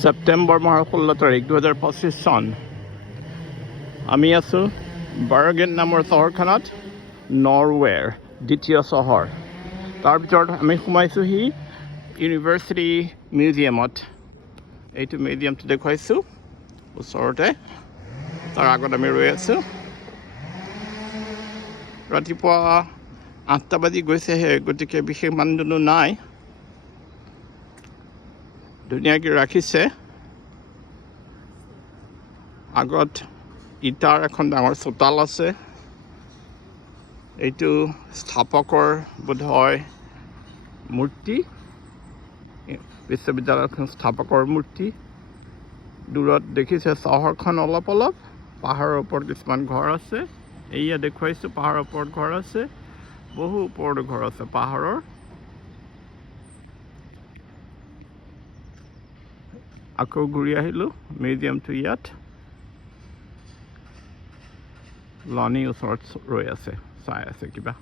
ছেপ্টেম্বৰ মাহৰ 16 তাৰিখ 2025 চন আমি আছোঁ বাৰ্গেন নামৰ চহৰখনত নৰৱেৰ দ্বিতীয় চহৰ তাৰ ভিতৰত আমি সোমাইছোঁহি ইউনিভাৰ্চিটি মিউজিয়ামত এইটো মিউজিয়ামটো দেখুৱাইছোঁ ওচৰতে তাৰ আগত আমি ৰৈ আছোঁ ৰাতিপুৱা 8টা বাজি গৈছেহে গতিকে বিশেষ মানদণ্ড নাই ধুনীয়াকৈ ৰাখিছে আগত ইটাৰ এখন ডাঙৰ চোতাল আছে এইটো স্থাপকৰ বোধহয় মূৰ্তি বিশ্ববিদ্যালয়খন স্থাপকৰ মূৰ্তি দূৰত দেখিছে চহৰখন অলপ পাহাৰৰ ওপৰত কিছুমান ঘৰ আছে এয়া দেখুৱাইছোঁ পাহাৰৰ ওপৰত ঘৰ আছে বহু ওপৰত ঘৰ আছে পাহাৰৰ আকৌ ঘূৰি আহিলোঁ মিউজিয়ামটো ইয়াত লনি ওচৰত ৰৈ আছে চাই আছে কিবা